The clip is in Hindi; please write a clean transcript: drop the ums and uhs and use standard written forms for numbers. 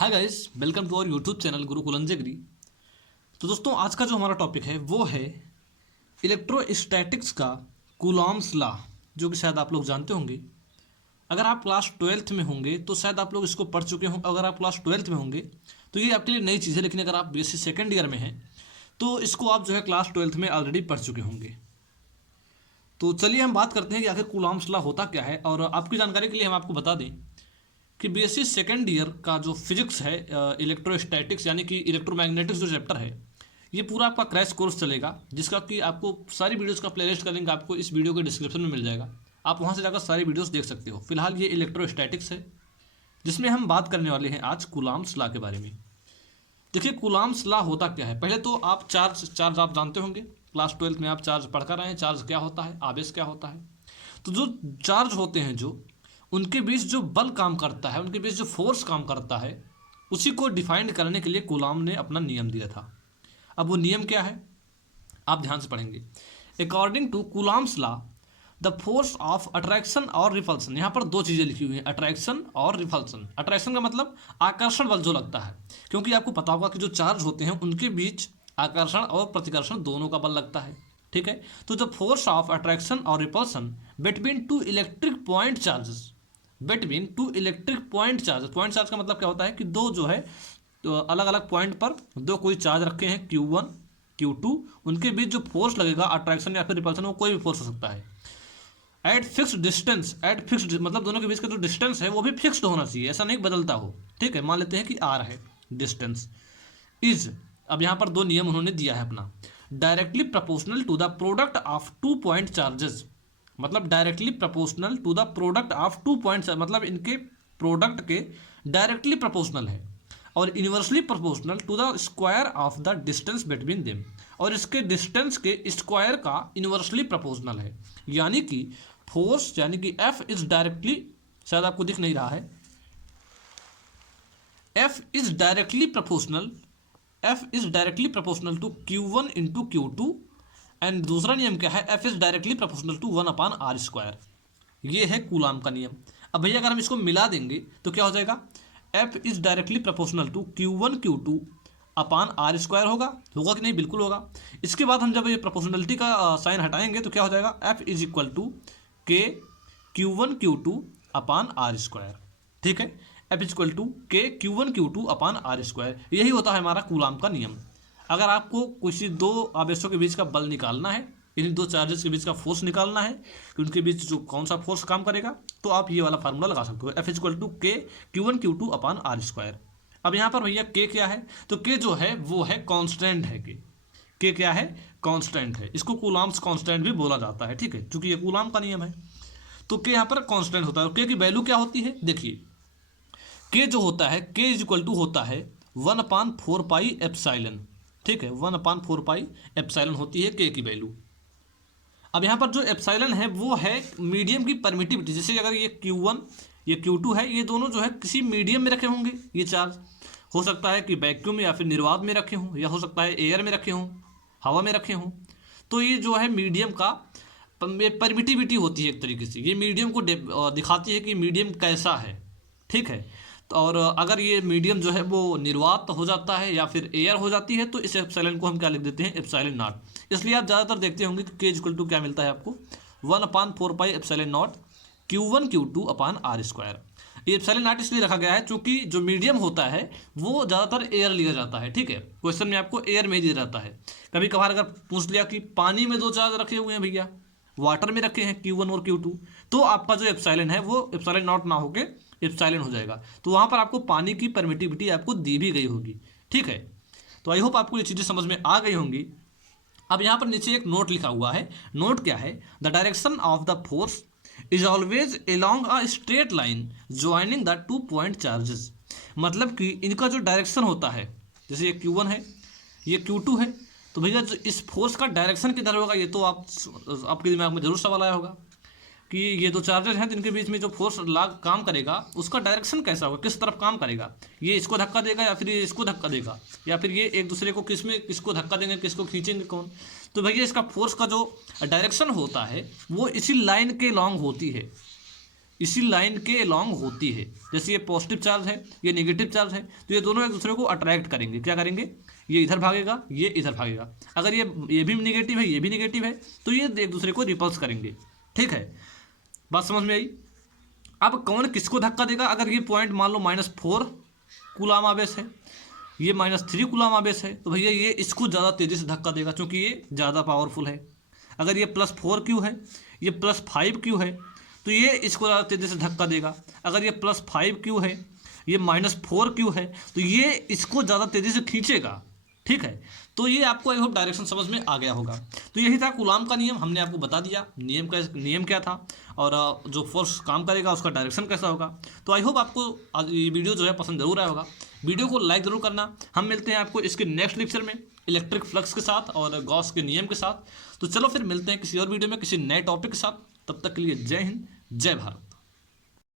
Hi guys, welcome to our YouTube channel Gurukul Anjagiri. तो दोस्तों, आज का जो हमारा टॉपिक है वो है इलेक्ट्रोस्टैटिक्स का कूलॉम्स लॉ, जो कि शायद आप लोग जानते होंगे। अगर आप क्लास ट्वेल्थ में होंगे तो शायद आप लोग इसको पढ़ चुके हों। अगर आप क्लास ट्वेल्थ में होंगे तो ये आपके लिए नई चीज़ है, लेकिन अगर आप बीएससी सेकेंड ईयर में हैं तो इसको आप जो है क्लास ट्वेल्थ में ऑलरेडी पढ़ चुके होंगे। तो चलिए हम बात करते हैं कि आखिर कूलॉम्स लॉ होता क्या है। और आपकी जानकारी के लिए हम आपको बता दें कि बीएससी सेकेंड ईयर का जो फिजिक्स है, इलेक्ट्रोस्टैटिक्स यानी कि इलेक्ट्रोमैग्नेटिक्स जो चैप्टर है, ये पूरा आपका क्रैश कोर्स चलेगा, जिसका कि आपको सारी वीडियोस का प्लेलिस्ट का लिंक आपको इस वीडियो के डिस्क्रिप्शन में मिल जाएगा। आप वहाँ से जाकर सारी वीडियोस देख सकते हो। फिलहाल ये इलेक्ट्रोस्टैटिक्स है, जिसमें हम बात करने वाले हैं आज कूलॉम्स लॉ के बारे में। देखिए, कूलॉम्स लॉ होता क्या है। पहले तो आप चार्ज आप जानते होंगे, क्लास ट्वेल्थ में आप चार्ज पढ़कर आए हैं। चार्ज क्या होता है, आवेश क्या होता है। तो जो चार्ज होते हैं, जो उनके बीच जो बल काम करता है, उनके बीच जो फोर्स काम करता है, उसी को डिफाइन करने के लिए कूलॉम ने अपना नियम दिया था। अब वो नियम क्या है, आप ध्यान से पढ़ेंगे। According to Coulomb's law, the force of attraction और रिपल्सन, यहाँ पर दो चीज़ें लिखी हुई हैं, अट्रैक्शन और रिपल्सन। अट्रैक्शन का मतलब आकर्षण बल जो लगता है, क्योंकि आपको पता होगा कि जो चार्ज होते हैं उनके बीच आकर्षण और प्रतिकर्षण दोनों का बल लगता है। ठीक है। तो द फोर्स ऑफ अट्रैक्शन और repulsion between two electric point charges, between two electric point charge. Point charge का मतलब क्या होता है कि दो जो है तो अलग अलग पॉइंट पर दो कोई चार्ज रखे हैं Q1 Q2, उनके बीच जो फोर्स लगेगा, अट्रैक्शन या फिर रिपल्सन, वो कोई भी फोर्स हो सकता है। Eight fix distance, eight fix मतलब दोनों के बीच का जो डिस्टेंस है वो भी फिक्स्ड होना चाहिए, ऐसा नहीं बदलता हो। ठीक है। मान लेते हैं कि R है डिस्टेंस, इज, अब यहाँ पर दो नियम उन्होंने दिया है अपना। Directly proportional to the product of two point charges, मतलब directly proportional to the product of two point, मतलब इनके प्रोडक्ट के डायरेक्टली प्रोपोर्शनल है। और inversely proportional to the square of the distance between them, और इसके डिस्टेंस के स्क्वायर का इन्वर्सली प्रोपोर्शनल है। यानी कि फोर्स, यानी कि F इज डायरेक्टली, शायद आपको दिख नहीं रहा है, F is directly proportional, F is directly proportional to Q1 into Q2। And दूसरा नियम क्या है, F is directly proportional to 1/r²। ये है कूलॉम का नियम। अब भैया अगर हम इसको मिला देंगे तो क्या हो जाएगा, F is directly proportional to Q1 Q2 upon r² होगा कि नहीं, बिल्कुल होगा। इसके बाद हम जब ये प्रोपोर्शनलिटी का साइन हटाएंगे तो क्या हो जाएगा, F is equal to K Q1 Q2 upon r²। ठीक है। F is equal to K Q1 Q2 upon r²। यही होता है हमारा कूलॉम का नियम। अगर आपको किसी दो आवेशों के बीच का बल निकालना है, इन दो चार्जेस के बीच का फोर्स निकालना है कि उनके बीच जो कौन सा फोर्स काम करेगा, तो आप ये वाला फार्मूला लगा सकते हो, F is equal to K Q1 Q2 upon r²। अब यहाँ पर भैया K क्या है, तो K जो है वो है कांस्टेंट है। K क्या है, कांस्टेंट है। इसको कूलॉम्स कांस्टेंट भी बोला जाता है। ठीक है, क्योंकि ये कूलॉम का नियम है। तो K यहाँ पर कांस्टेंट होता है। और K की वैल्यू क्या होती है, देखिए K जो होता है, K इज इक्वल टू होता है 1/4πε। ठीक है, 1/4πε होती है K की वैल्यू। अब यहाँ पर जो एप्सिलॉन है वो है मीडियम की परमिटिविटी। जैसे अगर ये Q1 ये Q2 है, ये दोनों जो है किसी मीडियम में रखे होंगे। ये चार्ज हो सकता है कि वैक्यूम या फिर निर्वात में रखे हों, या हो सकता है एयर में रखे हों, हवा में रखे हों। तो ये जो है मीडियम का परमिटिविटी होती है एक तरीके से। ये मीडियम को दिखाती है कि मीडियम कैसा है। ठीक है। तो और अगर ये मीडियम जो है वो निर्वात हो जाता है या फिर एयर हो जाती है, तो इस एप्सिलॉन को हम क्या लिख देते हैं, एप्सिलॉन नॉट। इसलिए आप ज़्यादातर देखते होंगे कि K इक्वल टू क्या मिलता है आपको, 1/4πε Q1 Q2 अपान r²। ये एप्सिलॉन नॉट इसलिए रखा गया है क्योंकि जो मीडियम होता है वो ज़्यादातर एयर लिया जाता है। ठीक है, क्वेश्चन में आपको एयर में ही दिया जाता है। कभी कभार अगर पूछ लिया कि पानी में दो चार्ज रखे हुए हैं भैया, वाटर में रखे हैं Q1 और Q2, तो आपका जो एप्सिलॉन है वो एप्सिलॉन नॉट ना होके एप्सिलॉन हो जाएगा। तो वहाँ पर आपको पानी की परमिटिविटी आपको दी भी गई होगी। ठीक है। तो आई होप आपको ये चीज़ें समझ में आ गई होंगी। अब यहाँ पर नीचे एक नोट लिखा हुआ है। नोट क्या है, the direction of the force is always along a straight line joining the two point charges. मतलब कि इनका जो डायरेक्शन होता है, जैसे ये Q1 है, ये Q2 है, तो भैया जो इस फोर्स का डायरेक्शन किधर होगा, ये तो आपके दिमाग में जरूर सवाल आया होगा कि ये दो चार्जेस हैं जिनके बीच में जो फोर्स लाग काम करेगा उसका डायरेक्शन कैसा होगा, किस तरफ काम करेगा। ये इसको धक्का देगा या फिर ये इसको धक्का देगा, या फिर ये एक दूसरे को किसको धक्का देंगे, किसको खींचेंगे कौन। तो भैया इसका फोर्स का जो डायरेक्शन होता है वो इसी लाइन के लॉन्ग होती है। इसी लाइन के अलोंग होती है। जैसे ये पॉजिटिव चार्ज है, ये नेगेटिव चार्ज है, तो ये दोनों एक दूसरे को अट्रैक्ट करेंगे। क्या करेंगे? ये इधर भागेगा, ये इधर भागेगा। अगर ये भी नेगेटिव है, ये भी नेगेटिव है, तो ये एक दूसरे को रिपल्स करेंगे। ठीक है, बात समझ में आई? अब कौन किसको धक्का देगा? अगर ये पॉइंट मान लो -4 कूलाम आवेश है, ये -3 कूलाम आवेश है, तो भैया ये इसको ज़्यादा तेज़ी से धक्का देगा क्योंकि ये ज़्यादा पावरफुल है। अगर ये +4 क्यू है, ये +5 क्यू है, तो ये इसको ज़्यादा तेज़ी से धक्का देगा। अगर ये +5 क्यू है, ये -4 क्यू है, तो ये इसको ज़्यादा तेज़ी से खींचेगा। ठीक है, तो ये आपको आई होप डायरेक्शन समझ में आ गया होगा। तो यही था कूलाम का नियम, हमने आपको बता दिया नियम क्या था और जो फोर्स काम करेगा उसका डायरेक्शन कैसा होगा। तो आई होप आपको आज ये वीडियो जो है पसंद जरूर आया होगा। वीडियो को लाइक जरूर करना। हम मिलते हैं आपको इसके नेक्स्ट लेक्चर में इलेक्ट्रिक फ्लक्स के साथ और गॉस के नियम के साथ। तो चलो फिर मिलते हैं किसी और वीडियो में किसी नए टॉपिक के साथ। तब तक के लिए जय हिंद, जय भारत।